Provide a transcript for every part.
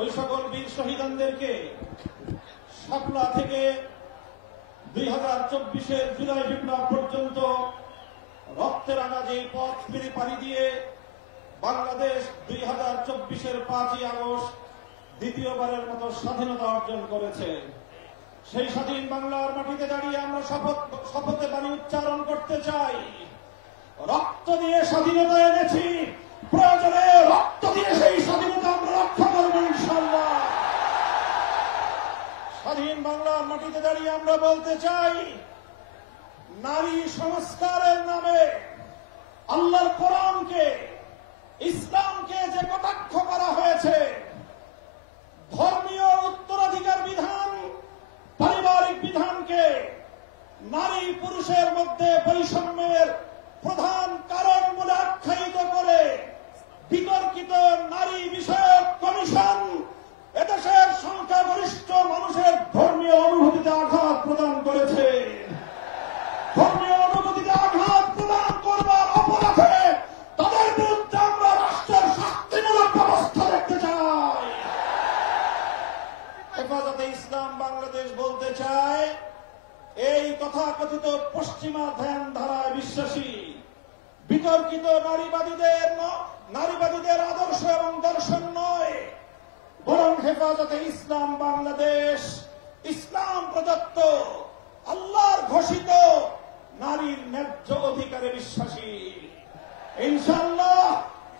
ওই সকল বীর শহীদদেরকে শাপলা থেকে 2024-এর জুলাই বিপ্লব পর্যন্ত রক্তের রাঙা যে পথ পাড়ি দিয়ে বাংলাদেশ 2024-এর 5ই আগস্ট দ্বিতীয়বারের মতো স্বাধীনতা অর্জন করেছে। সেই স্বাধীন বাংলার মাটিতে দাঁড়িয়ে আমরা শপথে বাণী উচ্চারণ করতে চাই, রক্ত দিয়ে স্বাধীনতা এনেছি, প্রয়োজনে রক্ত দিয়ে সেই স্বাধীনতা আমরা রক্ষা করব ইনশাআল্লাহ। স্বাধীন বাংলার মাটিতে দাঁড়িয়ে আমরা বলতে চাই, নারী সংস্কারের নামে আল্লাহর কোরআনকে, ইসলামকে যে কটাক্ষ করা হয়েছে, ধর্মীয় উত্তরাধিকার বিধান, পারিবারিক বিধানকে নারী পুরুষের মধ্যে বৈষম্যের প্রধান কারণ বলে আখ্যায়িত করে বিতর্কিত নারী বিষয়ক কমিশন এদেশের সংখ্যাগরিষ্ঠ মানুষের ধর্মীয় অনুভূতিতে আঘাত প্রদান করেছে। ধর্মীয় অনুভূতিতে আঘাত প্রদান করবার অপরাধে তাদের বিরুদ্ধে আমরা রাষ্ট্রের শাস্তিমূলক ব্যবস্থা দেখতে চাই। হেফাজতে ইসলাম বাংলাদেশ বলতে চায়, এই তথাকথিত পশ্চিমা ধ্যান ধারায় বিশ্বাসী বিতর্কিত নারীবাদীদের আদর্শ এবং দর্শন নয়, বরং হেফাজতে ইসলাম বাংলাদেশ ইসলাম প্রদত্ত আল্লাহর ঘোষিত নারীর ন্যায্য অধিকারে বিশ্বাসী। ইনশাআল্লাহ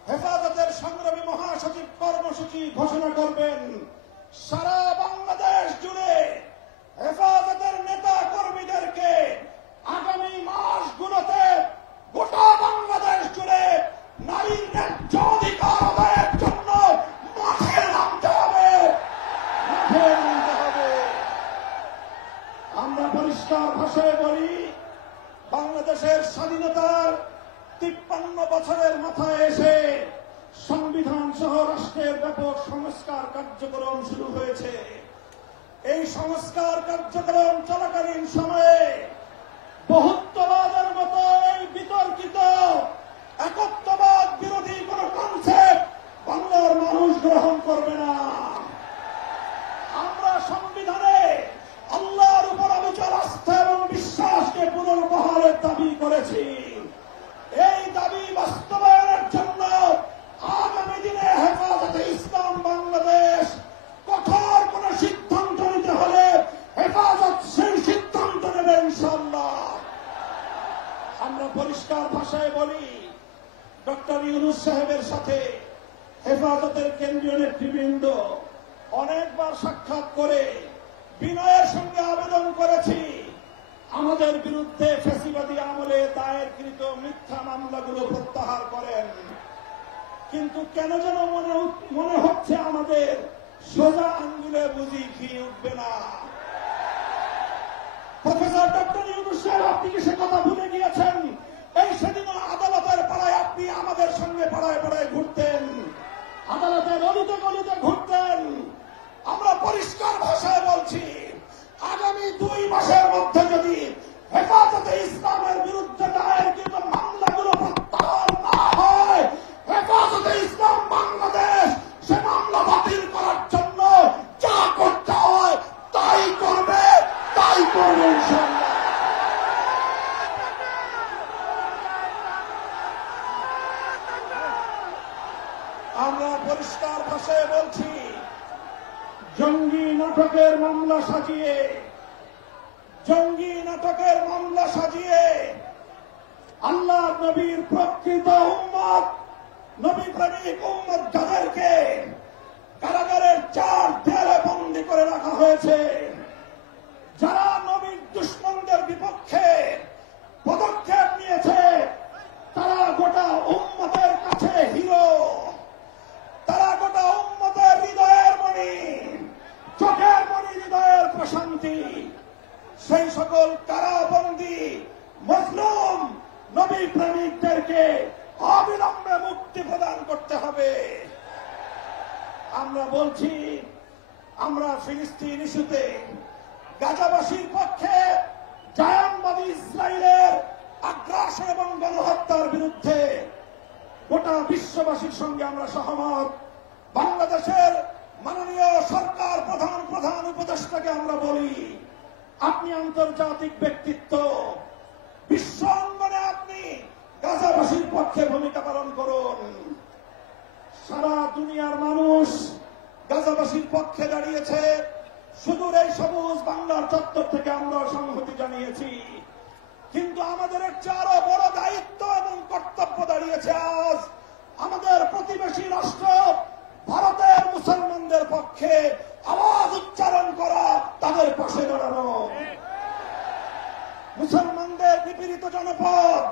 হেফাজতের সংগ্রামী মহাসচিব কর্মসূচি ঘোষণা করবেন। সারা বাংলাদেশ জুড়ে হেফাজতের নেতা কর্মীদেরকে আগামী মাসগুলোতে গোটা বাংলাদেশ জুড়ে নারীর ন্যায্য অধিকার আদায়ের জন্য মাঠে নামতে হবে। আমরা পরিষ্কার ভাষায় বলি, বাংলাদেশের স্বাধীনতার 53 বছরের মাথায় এসে সংবিধান সহ রাষ্ট্রের ব্যাপক সংস্কার কার্যক্রম শুরু হয়েছে। এই সংস্কার কার্যক্রম চলাকালীন সময়ে বহুত্ববাদের মতো এই বিতর্কিত একত্ববাদ বিরোধী কোন কনসেপ্ট বাংলার মানুষ গ্রহণ করবে না। আমরা সংবিধানে আল্লাহর উপর অবিচল আস্থা এবং বিশ্বাসকে পুনর্বহালের দাবি করেছি। এই দাবি বাস্তবায়নের জন্য আগামী দিনে হেফাজতে ইসলাম বাংলাদেশ কঠোর কোন সিদ্ধান্ত নিতে হলে হেফাজত সেই সিদ্ধান্ত নেবে ইনশাআল্লাহ। আমরা পরিষ্কার ভাষায় বলি, ডক্টর ইউনূস সাহেবের সাথে হেফাজতের কেন্দ্রীয় নেতৃবৃন্দ অনেকবার সাক্ষাৎ করে বিনয়ের সঙ্গে আবেদন করেছি, আমাদের বিরুদ্ধে ফ্যাসিবাদী আমলে দায়েরকৃত মিথ্যা মামলাগুলো প্রত্যাহার করেন। কিন্তু কেন যেন মনে হচ্ছে আমাদের সোজা আঙ্গুলে বুঝি ঘি উঠবে না। প্রফেসর ডক্টর ইউনূস সাহেব, আপনি কি সে কথা ভুলে গিয়েছেন? এই সেদিনও আদালতের পাড়ায় আপনি আমাদের সঙ্গে পাড়ায় পাড়ায় ঘুরতেন, আদালতের অলিতে গলিতে ঘুরতেন। আমরা পরিষ্কার ভাষায় বলছি, আগামী 2 মাসের মধ্যে যদি হেফাজতে ইসলামের বিরুদ্ধে দায়েরকৃত মামলাগুলো প্রত্যাহার না হয়, হেফাজতে ইসলাম বাংলাদেশ সে মামলা বাতিল করার জন্য যা করতে হয় তাই করবে ইনশাআল্লাহ। আমরা পরিষ্কার ভাষায় বলছি, জঙ্গি নাটকের মামলা সাজিয়ে আল্লাহ নবীর প্রকৃত উম্মত, নবী প্রেমিক উম্মত যাদেরকে কারাগারের 4 দেয়ালে বন্দী করে রাখা হয়েছে, যারা নবীর দুশমনদের বিপক্ষে পদক্ষেপ নিয়েছে, তারা গোটা উম্মতের কাছে হিরো, তারা গোটা উম্মতের হৃদয়ের মণি, চোখের মণি, হৃদয়ের প্রশান্তি। সেই সকল কারাবন্দী মজলুম নবী প্রেমিকদেরকে অবিলম্বে মুক্তি প্রদান করতে হবে। আমরা বলছি, আমরা ফিলিস্তিন ইস্যুতে গাজাবাসীর পক্ষে জায়নবাদী ইসরায়েলের আগ্রাসন এবং গণহত্যার বিরুদ্ধে গোটা বিশ্ববাসীর সঙ্গে আমরা সহমত। বাংলাদেশের মাননীয় প্রতিবেশীর পক্ষে দাঁড়িয়েছে, সুদূর এই সবুজ বাংলার চত্বর থেকে আমরা সংহতি জানিয়েছি। কিন্তু আমাদের একটা আরো বড় দায়িত্ব এবং কর্তব্য দাঁড়িয়েছে আজ আমাদের প্রতিবেশী রাষ্ট্র ভারতের মুসলমানদের পক্ষে আওয়াজ উচ্চারণ করা, তাদের পাশে দাঁড়ানো। মুসলমানদের নিপীড়িত জনপদ,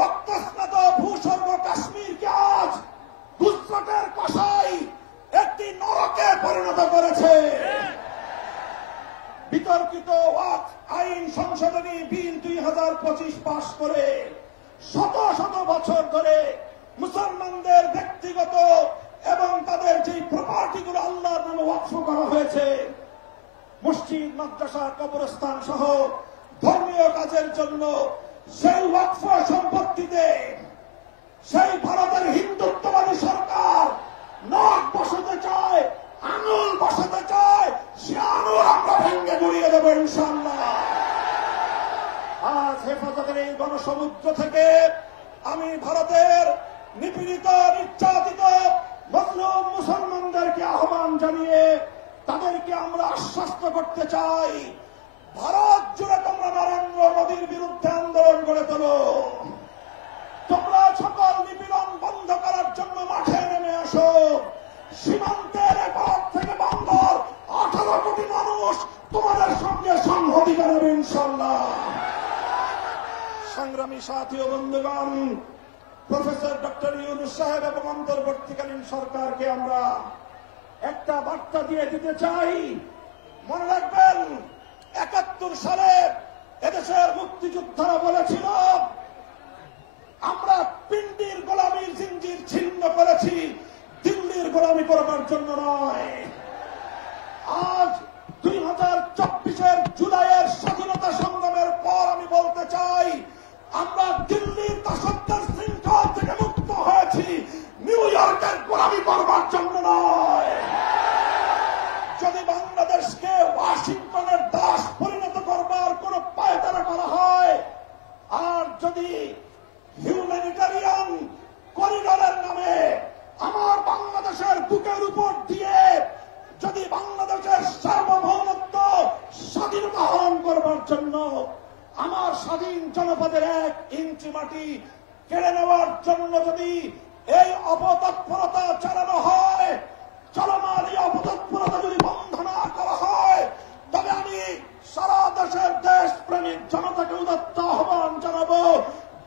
রক্তস্নাত ভূস্বর্গ কাশ্মীরকে আজ গুজরাটের কসাই একটি নরকে পরিণত করেছে। বিতর্কিত ওয়াকফ আইন সংশোধনী বিল 2025 পাশ করে শত শত বছর ধরে মুসলমানদের ব্যক্তিগত এবং তাদের যে প্রপার্টিগুলো আল্লাহর নামে ওয়াকফ করা হয়েছে, মসজিদ, মাদ্রাসা, কবরস্থান সহ ধর্মীয় কাজের জন্য, সেই ওয়াকফ সম্পত্তিতে সেই ভারতের হিন্দুত্ববাদী সরকার নখ বসাতে চায়, আঙুল বসাতে চায়, সে আঙুল আমরা ভেঙে গুড়িয়ে দেবো ইনশাআল্লাহ। আজ হেফাজতের এই গণসমুদ্র থেকে আমি ভারতের নিপীড়িত, নির্যাতিত মজলুম মুসলমানদেরকে আহ্বান জানিয়ে তাদেরকে আমরা আশ্বস্ত করতে চাই, ভারত জুড়ে তোমরা নরেন্দ্র মোদীর বিরুদ্ধে আন্দোলন গড়ে তোলো। তোমরা সকল নিপীড়ন বন্ধ করার জন্য মাঠে নেমে আসো। সীমান্তের এপার থেকে বাংলার 18 কোটি মানুষ তোমাদের সঙ্গে সংহতি করবে ইনশাআল্লাহ। সংগ্রামী সাথী ও বন্ধুগণ, প্রফেসর ডক্টর ইউনূস সাহেব এবং অন্তর্বর্তীকালীন সরকারকে আমরা একটা বার্তা দিয়ে দিতে চাই। মনে রাখবেন, 71 সালে এদেশের মুক্তিযোদ্ধারা বলেছিল আমরা পিন্ডির গোলামীর জিঞ্জির ছিন্ন করেছি, দিল্লির গোলামী করবার জন্য নয়। আজ 2024-এর জুলাইয়ের স্বাধীনতা সংগ্রামের পর আমি বলতে চাই, আমরা দিল্লির দাসত্বের শৃঙ্খল থেকে মুক্ত হয়েছি, নিউ ইয়র্কের গোলামী করবার জন্য নয়। যদি বাংলাদেশকে ওয়াশিংটনের দাস পরিণত করবার কোন পায়তারা করা হয়, আর যদি হিউম্যানিটারিয়ান করিডরের নামে আমার বাংলাদেশের বুকের উপর দিয়ে যদি বাংলাদেশের সার্বভৌমত্ব স্বাধীনতা হরণ করবার জন্য আমার স্বাধীন জনপদের 1 ইঞ্চি মাটি কেড়ে নেওয়ার জন্য যদি এই অপতৎপরতা চালানো হয়, চলমান এই অপতৎপরতা যদি বন্ধ না করা হয়, তবে আমি সারা দেশের দেশপ্রেমিক জনতাকে উদাত্ত আহ্বান জানাবো,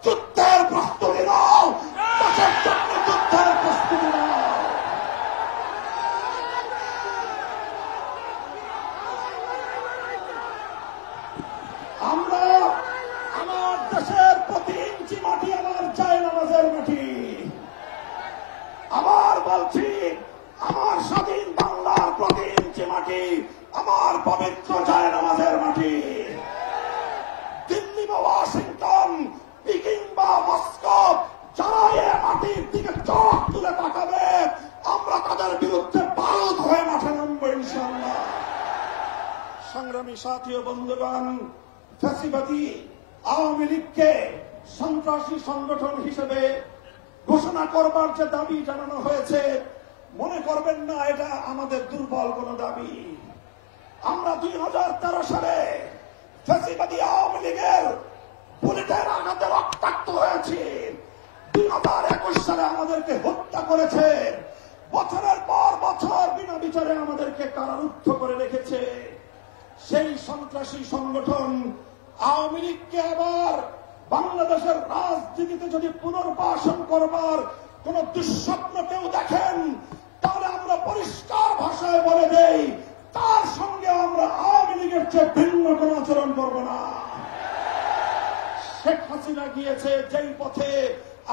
যুদ্ধের প্রস্তুতি নাও, দেশের জন্য যুদ্ধের প্রস্তুতি নাও। আমরা আমার দেশের প্রতি ইঞ্চি মাটি আমার জায়নামাজের মাটি। আবার বলছি, আমার স্বাধীন বাংলার প্রতি ইঞ্চি মাটি আমার পবিত্র জায়নামাজের মাটি। দিল্লি বা ওয়াশিংটন, পিকিং বা মস্কো, যারা এ মাটির দিকে চোখ তুলে তাকাবে, আমরা তাদের বিরুদ্ধে বারুদ হয়ে মাঠে নামবো ইনশাআল্লাহ। সংগ্রামী সাথী ও বন্ধুগণ, ফ্যাসিবাদী আওয়ামী লীগকে সন্ত্রাসী সংগঠন হিসেবে ঘোষণা করবার যে দাবি জানানো হয়েছে, মনে করবেন না এটা আমাদের দুর্বল কোন দাবি। আমরা 2013 সালে ফ্যাসিবাদী আওয়ামী লীগের বুলেটের আঘাতে রক্তাক্ত হয়েছি। 2021 সালে আমাদেরকে হত্যা করেছে, বছরের পর বছর বিনা বিচারে আমাদেরকে কারারুদ্ধ করে রেখেছে। সেই সন্ত্রাসী সংগঠন আওয়ামী লীগকে আবার বাংলাদেশের রাজনীতিতে যদি পুনর্বাসন করবার কোন দুঃস্বপ্ন কেউ দেখেন, তাহলে আমরা পরিষ্কার ভাষায় বলে দেই, তার সঙ্গে আমরা আওয়ামী লীগের চেয়ে ভিন্ন কোন আচরণ করব না। শেখ হাসিনা গিয়েছে যেই পথে,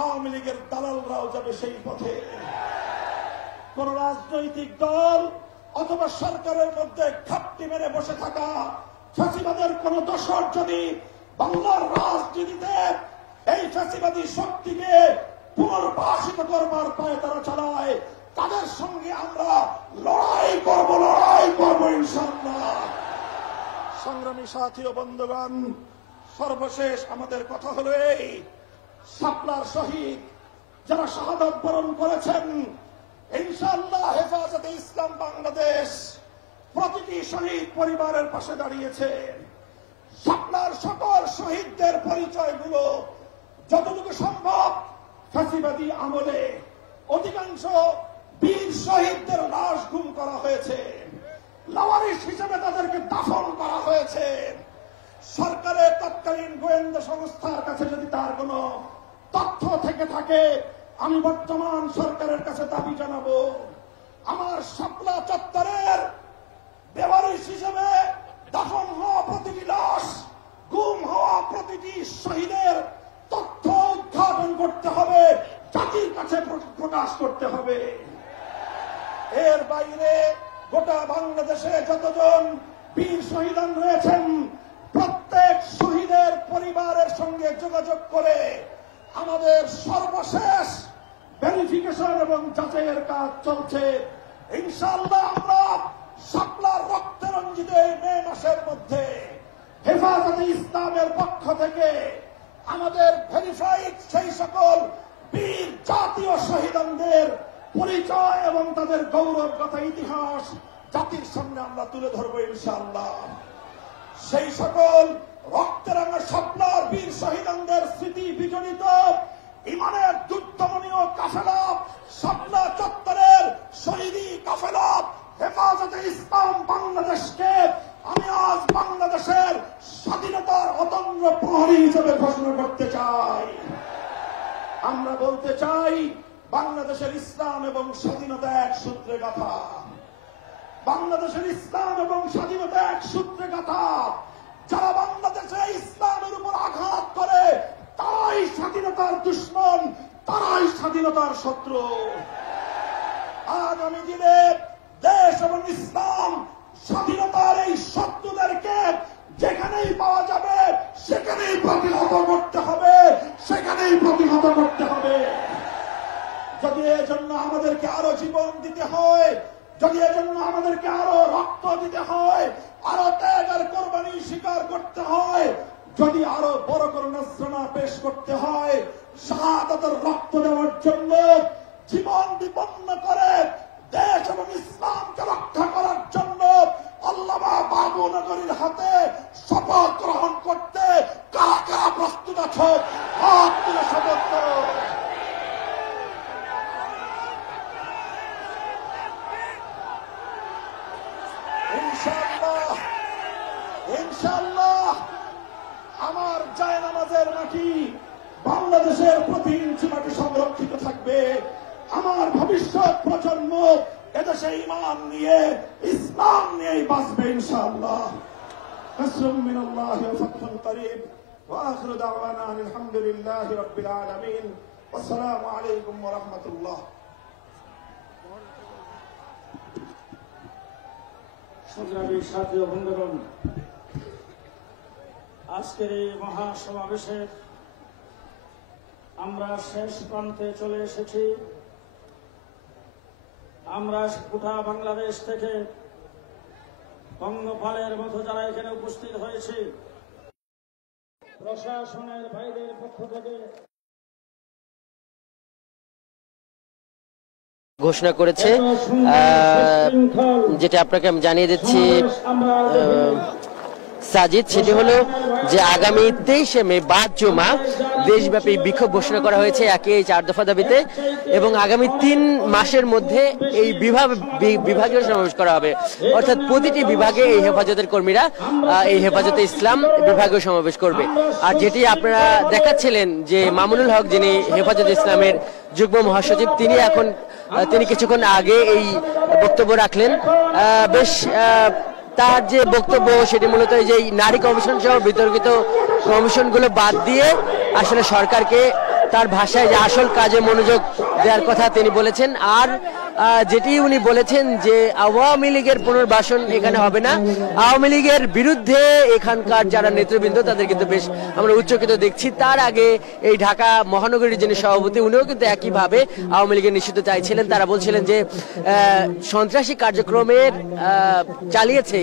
আওয়ামী লীগের দালালরাও যাবে সেই পথে। কোন রাজনৈতিক দল অথবা সরকারের মধ্যে ঘাপটি মেরে বসে থাকা ফ্যাসিবাদের কোন দোসর যদি বাংলার রাজনীতিতে এই ফ্যাসিবাদী শক্তিকে পুনর্বাসিত করবার পায়ে তারা চালায়, তাদের সঙ্গে আমরা লড়াই করব ইনশাআল্লাহ। সংগ্রামী সাথী ও বন্ধুগণ, সর্বশেষ আমাদের কথা হলো এই, শাপলার শহীদ যারা শাহাদাত বরণ করেছেন, ইনশাআল্লাহ হেফাজতে ইসলাম বাংলাদেশ প্রতিটি শহীদ পরিবারের পাশে দাঁড়িয়েছে। শাপলার সকল শহীদদের পরিচয়গুলো যতটুকু সম্ভব ফ্যাসিবাদী আমলে অধিকাংশ বীর শহীদদের লাশ গুম করা হয়েছে, লাওয়ারিস হিসেবে তাদেরকে দাফন করা হয়েছে। সরকারের তৎকালীন গোয়েন্দা সংস্থার কাছে যদি তার কোনো তথ্য থেকে থাকে, আমি বর্তমান সরকারের কাছে দাবি জানাবো, আমার শাপলা চত্বরের বেওয়ারিশ হিসেবে দাফন হওয়া প্রতিটি লাশ, গুম হওয়া প্রতিটি শহীদের তথ্য উদ্ঘাটন করতে হবে, জাতির কাছে প্রকাশ করতে হবে। এর বাইরে গোটা বাংলাদেশে যতজন বীর শহীদান রয়েছেন, প্রত্যেক শহীদের পরিবারের সঙ্গে যোগাযোগ করে আমাদের সর্বশেষ ভেরিফিকেশন এবং যাচাইয়ের কাজ চলছে। ইনশাআল্লাহ আমরা শাপলার রক্তে রঞ্জিত এই মে মাসের মধ্যে হেফাজতে ইসলামের পক্ষ থেকে আমাদের ভেরিফাইড সেই সকল বীর জাতীয় শহীদদের পরিচয় এবং তাদের গৌরবগাথা ইতিহাস জাতির সামনে আমরা তুলে ধরবো ইনশাআল্লাহ। সেই সকল রক্তরাঙা শাপলার বীর শহীদদের স্মৃতি বিজড়িত ইমানের দুর্দমনীয় কাফেলা, শাপলা চত্বরের শহীদি কাফেলা হেফাজতে ইসলাম বাংলাদেশকে আমি আজ বাংলাদেশের স্বাধীনতার অতন্দ্র প্রহরী হিসেবে ঘোষণা করতে চাই। আমরা বলতে চাই, বাংলাদেশের ইসলাম এবং স্বাধীনতা এক সূত্রে গাথা। বাংলাদেশের ইসলাম এবং স্বাধীনতা এক সূত্রে গাথা। যারা বাংলাদেশে ইসলামের উপর আঘাত করে তারাই স্বাধীনতার দুশ্মন, তারাই স্বাধীনতার শত্রু। আগামী দিনে দেশ এবং ইসলাম স্বাধীনতার এই শত্রুদেরকে যেখানেই পাওয়া যাবে সেখানেই প্রতিহত করতে হবে, সেখানেই প্রতিহত করতে হবে। যদি এজন্য আমাদেরকে আরো জীবন দিতে হয়, যদি এজন্য আমাদেরকে আরো রক্ত দিতে হয়, আরো ত্যাগ আর কোরবানি স্বীকার করতে হয়, যদি আরো বড় করে নজরানা পেশ করতে হয়, শাহাদাতের রক্ত দেওয়ার জন্য জীবন বিপন্ন করে দেশ এবং ইসলামকে রক্ষা করার জন্য আল্লামা বাবু নগরীর হাতে শপথ গ্রহণ করতে কারা কারা প্রস্তুত আছো? হাত তুলে শপথ করো। ইনশাআল্লাহ, ইনশাআল্লাহ আমার জায়নামাজের মাটি, বাংলাদেশের প্রতি ইঞ্চি মাটি সংরক্ষিত থাকবে। আমার ভবিষ্যৎ প্রজন্ম এদেশে ঈমান নিয়ে, ইসলাম নিয়েই বাঁচবে ইনশাআল্লাহ। নাসরুম মিনাল্লাহি ওয়া ফাতহুন করিব ওয়া আখিরু দাওয়ানা আলহামদুলিল্লাহি রাব্বিল আলামিন। আসসালামু আলাইকুম ওয়া রাহমাতুল্লাহ। সংগ্রামী সাথী ও বন্ধুগণ, আজকের এই মহাসমাবেশের আমরা শেষ প্রান্তে চলে এসেছি। আমরা গোটা বাংলাদেশ থেকে পঙ্গপালের মতো যারা এখানে উপস্থিত হয়েছে, প্রশাসনের ভাইদের পক্ষ থেকে ঘোষণা করেছে, যেটা আপনাকে আমি জানিয়ে দিচ্ছি সাজিদ, সেটি হলো যে আগামী 23শে মে বাদ জুমা দেশব্যাপী বিক্ষোভ ঘোষণা করা হয়েছে একই 4 দফা দাবিতে, এবং আগামী 3 মাসের মধ্যে এই বিভাগীয় সমাবেশ করা হবে। অর্থাৎ প্রতিটি বিভাগে এই হেফাজতের কর্মীরা এই হেফাজতে ইসলাম বিভাগীয় সমাবেশ করবে। আর যেটি আপনারা দেখাচ্ছিলেন যে মামুনুল হক, যিনি হেফাজতে ইসলামের যুগ্ম মহাসচিব, তিনি কিছুক্ষণ আগে এই বক্তব্য রাখলেন। বেশ তার যে বক্তব্য সেটি মূলত এই যে নারী কমিশন সহ বিতর্কিত কমিশনগুলো বাদ দিয়ে আসলে সরকারকে তার ভাষায় যে আসল কাজে মনোযোগ দেওয়ার কথা তিনি বলেছেন। আর যেটি উনি বলেছেন যে আওয়ামী লীগের পুনর্বাসন এখানে হবে না, আওয়ামী লীগের বিরুদ্ধে এখানকার যারা নেতৃবৃন্দ তাদের কিন্তু বেশ আমরা উচ্চকিত দেখছি। তার আগে এই ঢাকা মহানগরীর যিনি সভাপতি, উনিও কিন্তু একইভাবে আওয়ামী লীগের নিষিদ্ধ চাইছিলেন। তারা বলছিলেন যে সন্ত্রাসী কার্যক্রমের চালিয়েছে,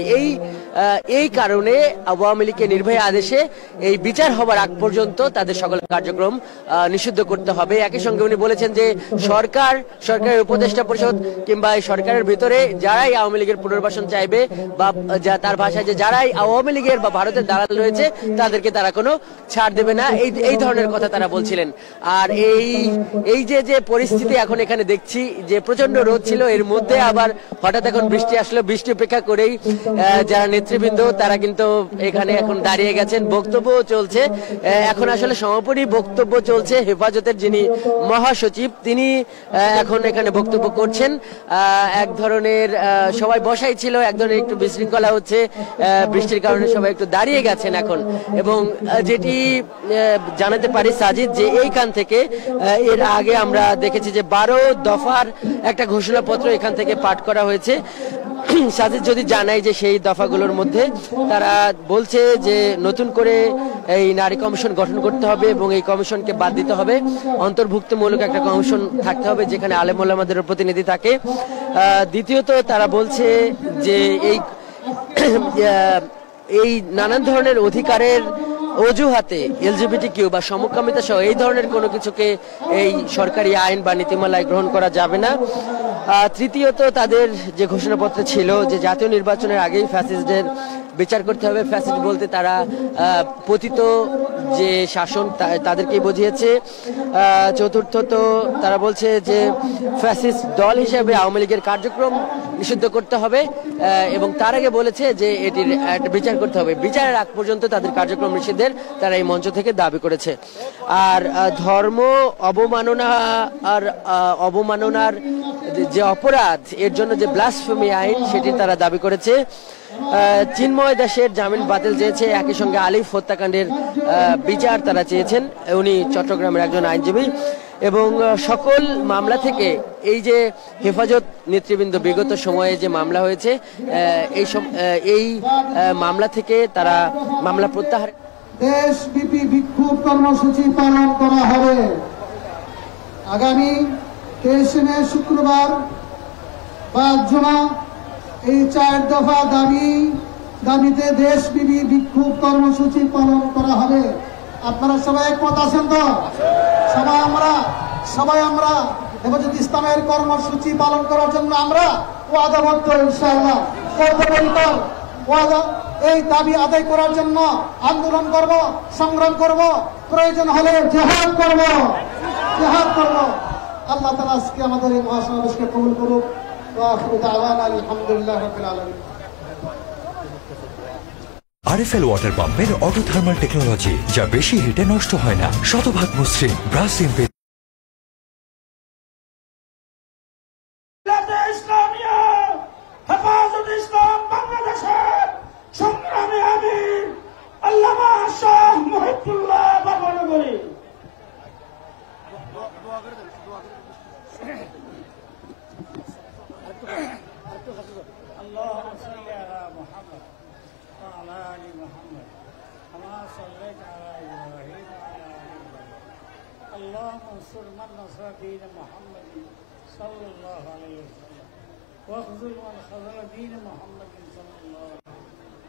এই কারণে আওয়ামী লীগের নির্বাহী আদেশে এই বিচার হবার আগ পর্যন্ত তাদের সকল কার্যক্রম নিষিদ্ধ করতে হবে। একই সঙ্গে উনি বলেছেন যে সরকারের উপদেষ্টা পরিষদ সংসদ কিংবা এই সরকারের ভিতরে যারাই আওয়ামী লীগের পুনর্বাসন চাইবে বা তার ভাষায় যে যারাই আওয়ামী লীগের বা ভারতের দালাল রয়েছে তাদেরকে তারা কোনো ছাড় দেবে না, এই ধরনের কথা তারা বলছিলেন। আর এই যে পরিস্থিতি এখন এখানে দেখছি যে প্রচন্ড রোদ ছিল, এর মধ্যে আবার হঠাৎ এখন বৃষ্টি আসলো, বৃষ্টি উপেক্ষা করেই যারা নেতৃবৃন্দ তারা কিন্তু এখানে এখন দাঁড়িয়ে গেছেন, বক্তব্য চলছে। এখন আসলে সমাপনী বক্তব্য চলছে, হেফাজতের যিনি মহাসচিব তিনি এখন এখানে বক্তব্য করছেন। এক ধরনের সবাই বসাই ছিল, এক ধরনের একটু বিশৃঙ্খলা হচ্ছে, বৃষ্টির কারণে সবাই একটু দাঁড়িয়ে গেছেন এখন। এবং যেটি জানাতে পারি সাজিদ, যে এইখান থেকে এর আগে আমরা দেখেছি যে 12 দফার একটা ঘোষণাপত্র এখান থেকে পাঠ করা হয়েছে। সাজিদ যদি জানাই যে সেই দফাগুলোর মধ্যে তারা বলছে যে নতুন করে এই নারী কমিশন গঠন করতে হবে এবং এই কমিশনকে বাদ দিতে হবে, অন্তর্ভুক্তমূলক একটা কমিশন থাকতে হবে যেখানে আলেম ওলামাদের প্রতিনিধি থাকে। দ্বিতীয়ত তারা বলছে যে এই নানান ধরনের অধিকারের অজুহাতে LGBTQ বা সমকামিতা সহ এই ধরনের কোনো কিছুকে এই সরকারি আইন বা নীতিমালায় গ্রহণ করা যাবে না। তৃতীয়ত তাদের যে ঘোষণাপত্র ছিল যে জাতীয় নির্বাচনের আগেই ফ্যাসিস্টদের বিচার করতে হবে। ফ্যাসিস্ট বলতে তারা পতিত যে শাসন তাদেরকেই বুঝিয়েছে। চতুর্থত তারা বলছে যে ফ্যাসিস্ট দল হিসেবে আওয়ামী লীগের কার্যক্রম নিষিদ্ধ করতে হবে এবং তার আগে বলেছে যে এটির একটা বিচার করতে হবে। বিচারের আগ পর্যন্ত তাদের কার্যক্রম নিষিদ্ধের তারা এই মঞ্চ থেকে দাবি করেছে। আর ধর্ম অবমাননার যে অপরাধ, এর জন্য যে ব্লাসফেমি আইন সেটি তারা দাবি করেছে। চিন্ময় দাসের জামিন বাতিল চেয়েছে, একই সঙ্গে আলিফ হত্যাকাণ্ডের বিচার তারা চেয়েছেন। উনি চট্টগ্রামের একজন আইনজীবী এবং সকল মামলা থেকে এই যে হেফাজত নেতৃবৃন্দ বিগত সময়ে যে মামলা হয়েছে এই মামলা থেকে তারা মামলা প্রত্যাহার। দেশব্যাপী বিক্ষোভ কর্মসূচি পালন করা হবে। আগামী 23 মে শুক্রবার 5 জুন এই 4 দফা দাবিতে দেশব্যাপী বিক্ষোভ কর্মসূচি পালন করা হবে। আপনারা সবাই একমত আছেন তো? সবাই আমরা হেফাজত ইসলামের কর্মসূচি পালন করার জন্য আমরা ওয়াদাবদ্ধ, ইনশাআল্লাহ বদ্ধপরিকর ওয়াদা। এই দাবি আদায় করার জন্য আন্দোলন করব, সংগ্রাম করব, প্রয়োজন হলে জিহাদ করব। আল্লাহ তাআলা আজকে আমাদের এই মহাসমাবেশকে কবুল করুক। ওয়া আখিরু দাওয়ানা আলহামদুলিল্লাহি রাব্বিল আলামিন। আরএফএল ওয়াটার পাম্পের অটো থার্মাল টেকনোলজি, যা বেশি হিটে নষ্ট হয় না, শতভাগ মসৃণ, ব্রাশ ইম্পেড। ইসলামিয়া হেফাজত ইসলাম বাংলাদেশের সংগ্রামী আমির আল্লামা শাহ মুহিবুল্লাহ বাবনগরী। اللهم صل على محمد وعلى ال محمد كما صليت على ابراهيم وعلى ال ابراهيم. اللهم انصر من نصر دين محمد صلى الله عليه وسلم واخذل من خذل دين محمد صلى الله عليه وسلم.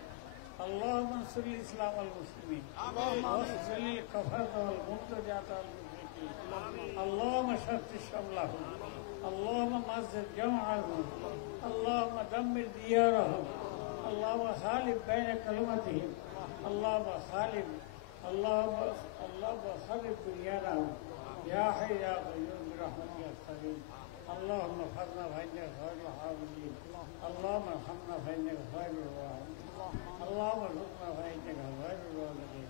اللهم انصر الاسلام والمسلمين واخذل الكفرة والمبتدعة والمشركين. اللهم شتت شملهم، اللهم مزق جمعهم، اللهم دمر ديارهم، اللهم خالف بين كلمتهم، اللهم خالف بنيانهم. يا حي يا قيوم برحمتك استغيث. اللهم احفظنا فانك خير الحافظين، اللهم ارحمنا فانك خير الراحمين، اللهم ارزقنا فانك خير الرازقين.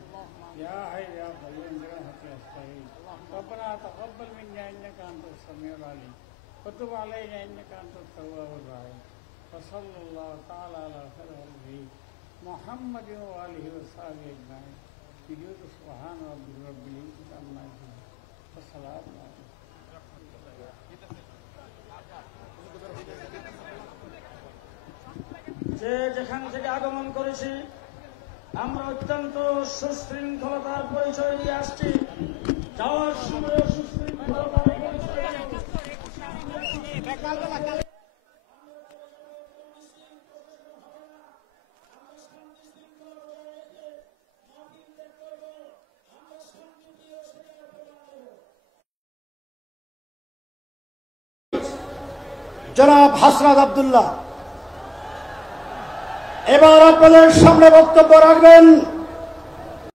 يا حي يا قيوم برحمتك استغيث. ربنا تقبل منا انك انت السميع العليم وتب علينا انك انت التواب الرحيم. وصلى الله تعالى على خير خلقه محمد واله وصحبه اجمعين. بجود سبحان ربك رب العزه عما يصفون والسلام عليكم. যে যেখান থেকে আগমন করেছি আমরা অত্যন্ত সুশৃঙ্খলতার পরিচয় দিয়ে আসছি। যাওয়ার সময় সুশৃঙ্খলতার পরিচয় জনাব হাসনাত আব্দুল্লাহ এবার আপনাদের সামনে বক্তব্য রাখবেন